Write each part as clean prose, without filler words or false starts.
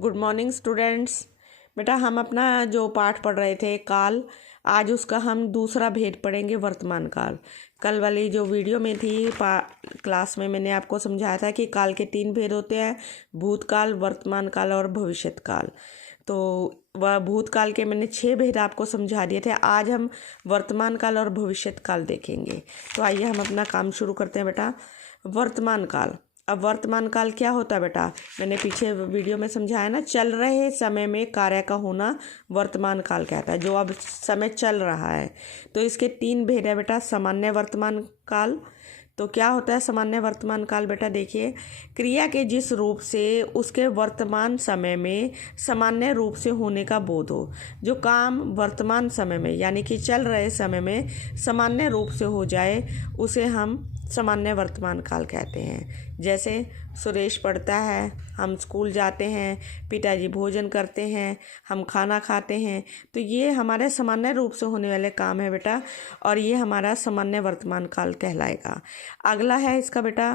Good morning students. बेटा हम अपना जो पाठ पढ़ रहे थे काल, आज उसका हम दूसरा भेद पढ़ेंगे वर्तमान काल। कल वाली जो वीडियो में थी क्लास में मैंने आपको समझाया था कि काल के 3 भेद होते हैं, भूतकाल, वर्तमान काल और भविष्यत काल। तो वह भूतकाल के मैंने 6 भेद आपको समझा दिए थे। आज हम वर्तमान काल और भविष्यत काल देखेंगे। तो आइए हम अपना काम शुरू करते हैं बेटा। वर्तमान काल। अब वर्तमान काल क्या होता है बेटा, मैंने पीछे वीडियो में समझाया ना, चल रहे समय में कार्य का होना वर्तमान काल कहता है, जो अब समय चल रहा है। तो इसके 3 भेद है बेटा। सामान्य वर्तमान काल। तो क्या होता है सामान्य वर्तमान काल बेटा? देखिए, क्रिया के जिस रूप से उसके वर्तमान समय में सामान्य रूप से होने का बोध हो। जो काम वर्तमान समय में यानी कि चल रहे समय में सामान्य रूप से हो जाए उसे हम सामान्य वर्तमान काल कहते हैं। जैसे सुरेश पढ़ता है, हम स्कूल जाते हैं, पिताजी भोजन करते हैं, हम खाना खाते हैं। तो ये हमारे सामान्य रूप से होने वाले काम है बेटा, और ये हमारा सामान्य वर्तमान काल कहलाएगा। अगला है इसका बेटा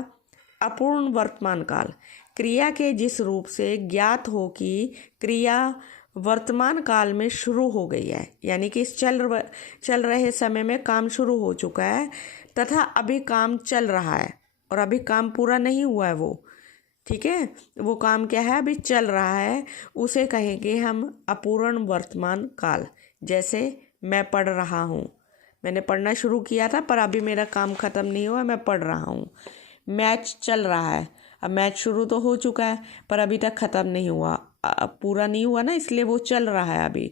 अपूर्ण वर्तमान काल। क्रिया के जिस रूप से ज्ञात हो कि क्रिया वर्तमान काल में शुरू हो गई है, यानी कि इस चल रहे समय में काम शुरू हो चुका है तथा अभी काम चल रहा है और अभी काम पूरा नहीं हुआ है वो, ठीक है, वो काम क्या है, अभी चल रहा है, उसे कहेंगे हम अपूर्ण वर्तमान काल। जैसे मैं पढ़ रहा हूँ, मैंने पढ़ना शुरू किया था पर अभी मेरा काम ख़त्म नहीं हुआ, मैं पढ़ रहा हूँ। मैच चल रहा है, अब मैच शुरू तो हो चुका है पर अभी तक ख़त्म नहीं हुआ, पूरा नहीं हुआ ना, इसलिए वो चल रहा है अभी।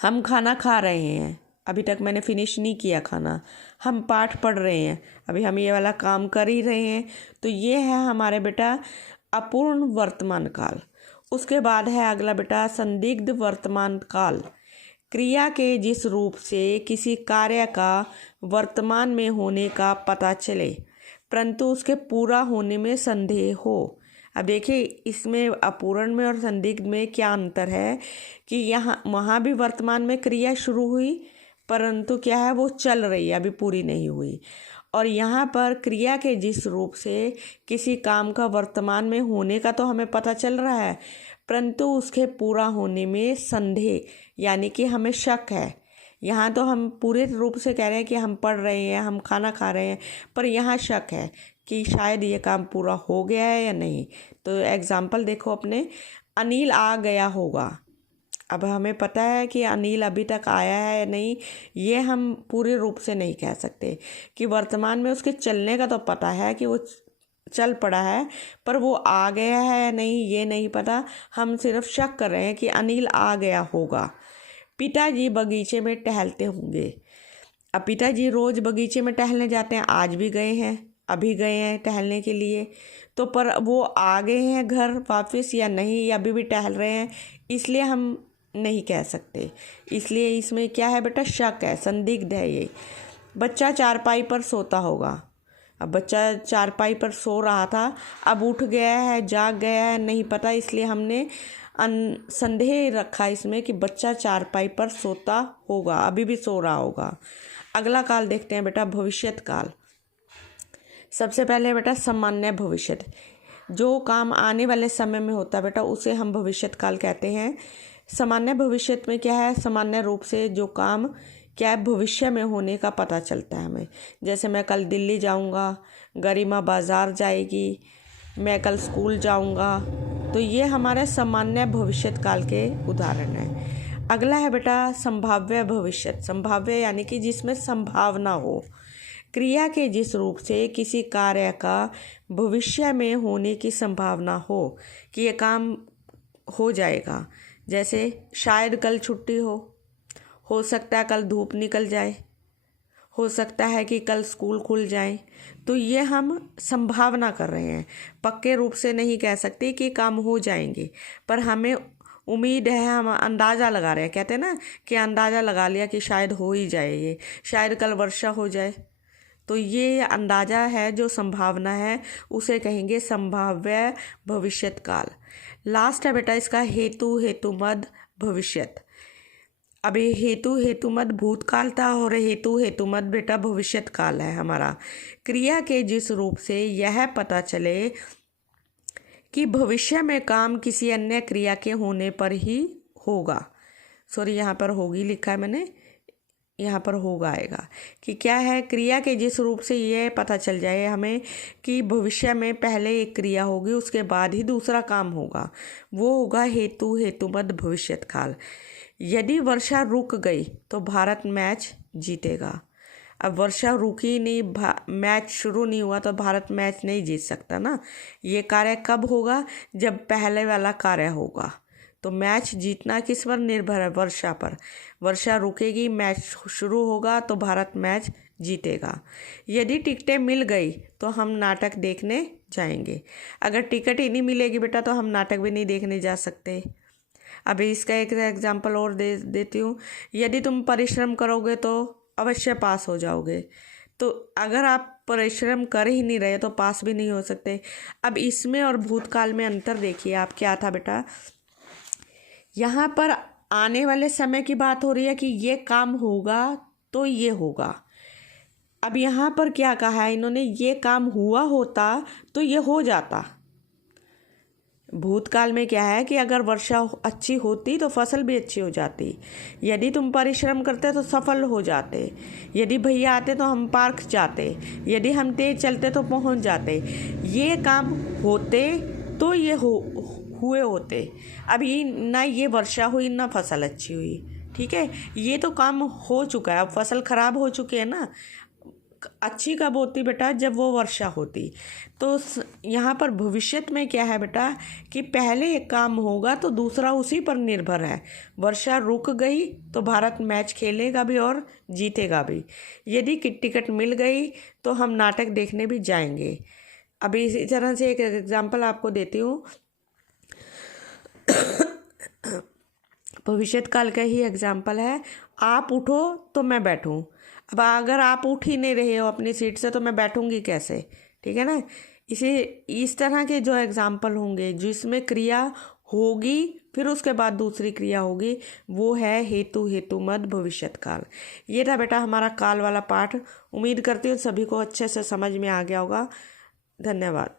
हम खाना खा रहे हैं, अभी तक मैंने फिनिश नहीं किया खाना। हम पाठ पढ़ रहे हैं, अभी हम ये वाला काम कर ही रहे हैं। तो ये है हमारे बेटा अपूर्ण वर्तमान काल। उसके बाद है अगला बेटा संदिग्ध वर्तमान काल। क्रिया के जिस रूप से किसी कार्य का वर्तमान में होने का पता चले परंतु उसके पूरा होने में संदेह हो। अब देखिए, इसमें अपूर्ण में और संदिग्ध में क्या अंतर है कि यहाँ वहाँ भी वर्तमान में क्रिया शुरू हुई परंतु क्या है, वो चल रही है, अभी पूरी नहीं हुई। और यहाँ पर क्रिया के जिस रूप से किसी काम का वर्तमान में होने का तो हमें पता चल रहा है परंतु उसके पूरा होने में संदेह, यानी कि हमें शक है। यहाँ तो हम पूरे रूप से कह रहे हैं कि हम पढ़ रहे हैं, हम खाना खा रहे हैं, पर यहाँ शक है कि शायद ये काम पूरा हो गया है या नहीं। तो एग्जाम्पल देखो अपने, अनिल आ गया होगा। अब हमें पता है कि अनिल अभी तक आया है या नहीं, ये हम पूरे रूप से नहीं कह सकते। कि वर्तमान में उसके चलने का तो पता है कि वो चल पड़ा है, पर वो आ गया है या नहीं ये नहीं पता। हम सिर्फ शक कर रहे हैं कि अनिल आ गया होगा। पिताजी बगीचे में टहलते होंगे। अब पिताजी रोज़ बगीचे में टहलने जाते हैं, आज भी गए हैं, अभी गए हैं टहलने के लिए। तो पर वो आ गए हैं घर वापस या नहीं, या अभी भी टहल रहे हैं, इसलिए हम नहीं कह सकते। इसलिए इसमें क्या है बेटा, शक है, संदिग्ध है ये। बच्चा चारपाई पर सोता होगा। अब बच्चा चारपाई पर सो रहा था, अब उठ गया है, जाग गया है, नहीं पता, इसलिए हमने संदेह रखा इसमें कि बच्चा चारपाई पर सोता होगा, अभी भी सो रहा होगा। अगला काल देखते हैं बेटा भविष्यत काल। सबसे पहले बेटा सामान्य भविष्यत। जो काम आने वाले समय में होता है बेटा उसे हम भविष्यत काल कहते हैं। सामान्य भविष्यत में क्या है, सामान्य रूप से जो काम क्या है भविष्य में होने का पता चलता है हमें। जैसे मैं कल दिल्ली जाऊंगा, गरिमा बाज़ार जाएगी, मैं कल स्कूल जाऊंगा। तो ये हमारे सामान्य भविष्यत काल के उदाहरण हैं। अगला है बेटा संभाव्य भविष्यत। संभाव्य यानी कि जिसमें संभावना हो। क्रिया के जिस रूप से किसी कार्य का भविष्य में होने की संभावना हो कि ये काम हो जाएगा। जैसे शायद कल छुट्टी हो सकता है कल धूप निकल जाए, हो सकता है कि कल स्कूल खुल जाए। तो ये हम संभावना कर रहे हैं, पक्के रूप से नहीं कह सकते कि काम हो जाएंगे, पर हमें उम्मीद है, हम अंदाज़ा लगा रहे हैं। कहते हैं ना कि अंदाज़ा लगा लिया कि शायद हो ही जाए, ये शायद कल वर्षा हो जाए। तो ये अंदाज़ा है, जो संभावना है उसे कहेंगे संभाव्य भविष्यत काल। लास्ट है बेटा इसका हेतु हेतुमद भविष्यत। अभी हेतु हेतुमद भूतकाल था और हेतु हेतुमद बेटा भविष्यत काल है हमारा। क्रिया के जिस रूप से यह पता चले कि भविष्य में काम किसी अन्य क्रिया के होने पर ही होगा। सॉरी, यहाँ पर होगी लिखा है मैंने, यहाँ पर होगा आएगा। कि क्या है, क्रिया के जिस रूप से ये पता चल जाए हमें कि भविष्य में पहले एक क्रिया होगी उसके बाद ही दूसरा काम होगा, वो होगा हेतु हेतुमद भविष्यत काल। यदि वर्षा रुक गई तो भारत मैच जीतेगा। अब वर्षा रुकी नहीं, मैच शुरू नहीं हुआ तो भारत मैच नहीं जीत सकता ना। ये कार्य कब होगा, जब पहले वाला कार्य होगा। तो मैच जीतना किस पर निर्भर है, वर्षा पर। वर्षा रुकेगी, मैच शुरू होगा तो भारत मैच जीतेगा। यदि टिकटें मिल गई तो हम नाटक देखने जाएंगे। अगर टिकट ही नहीं मिलेगी बेटा तो हम नाटक भी नहीं देखने जा सकते। अभी इसका एक एग्जांपल और देती हूँ। यदि तुम परिश्रम करोगे तो अवश्य पास हो जाओगे। तो अगर आप परिश्रम कर ही नहीं रहे तो पास भी नहीं हो सकते। अब इसमें और भूतकाल में अंतर देखिए आप, क्या था बेटा, यहाँ पर आने वाले समय की बात हो रही है कि ये काम होगा तो ये होगा। अब यहाँ पर क्या कहा है इन्होंने, ये काम हुआ होता तो ये हो जाता। भूतकाल में क्या है कि अगर वर्षा अच्छी होती तो फसल भी अच्छी हो जाती। यदि तुम परिश्रम करते तो सफल हो जाते। यदि भैया आते तो हम पार्क जाते। यदि हम तेज चलते तो पहुंच जाते। ये काम होते तो ये हुए होते। अभी ना ये वर्षा हुई ना फसल अच्छी हुई, ठीक है, ये तो काम हो चुका है। अब फसल खराब हो चुकी है ना। अच्छी कब होती बेटा, जब वो वर्षा होती। तो यहाँ पर भविष्य में क्या है बेटा कि पहले एक काम होगा तो दूसरा उसी पर निर्भर है। वर्षा रुक गई तो भारत मैच खेलेगा भी और जीतेगा भी। यदि टिकट मिल गई तो हम नाटक देखने भी जाएंगे। अभी इसी तरह से एक एग्जांपल आपको देती हूँ। भविष्य काल का ही एग्जाम्पल है। आप उठो तो मैं बैठूं। अब अगर आप उठ ही नहीं रहे हो अपनी सीट से तो मैं बैठूंगी कैसे, ठीक है ना। इस तरह के जो एग्जाम्पल होंगे जिसमें क्रिया होगी फिर उसके बाद दूसरी क्रिया होगी, वो है हेतु हेतुमद भविष्यत काल। ये था बेटा हमारा काल वाला पाठ। उम्मीद करती हूँ सभी को अच्छे से समझ में आ गया होगा। धन्यवाद।